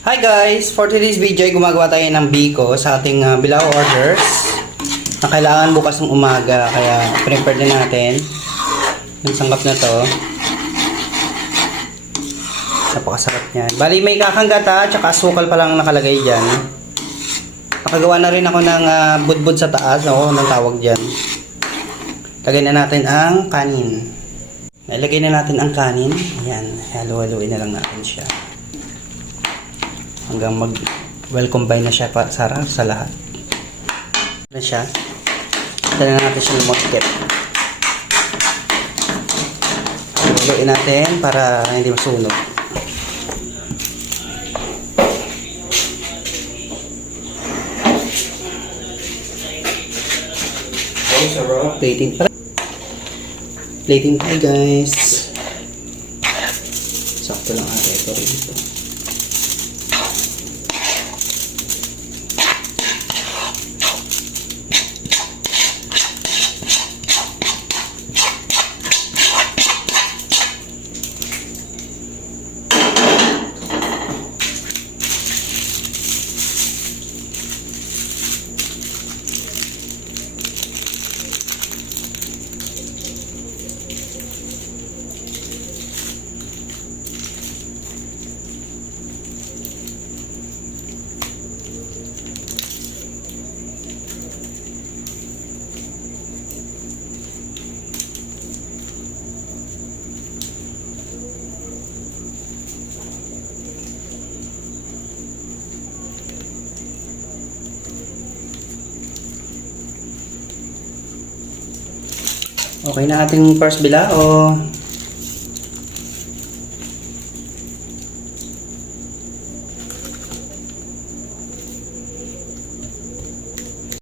Hi guys! For today's video ay gumagawa tayo ng biko sa ating bilao orders na kailangan bukas ng umaga, kaya prepare din natin yung sangkap na to. Napakasarap niyan. Bali may kakanggata at saka asukal pa lang nakalagay dyan. Nakagawa na rin ako ng budbud sa taas, ako nang tawag dyan. Lagay na natin ang kanin. Nilagay na natin ang kanin. Ayan, halo-haloin na lang natin siya hanggang mag well combine na siya para sa lahat na siya. Dala na natin siya lumagkip. Haluin natin para hindi masunog. Okay, sarap. Plating pa guys. Sakto lang ata ito rito. Okay na ating first bilao.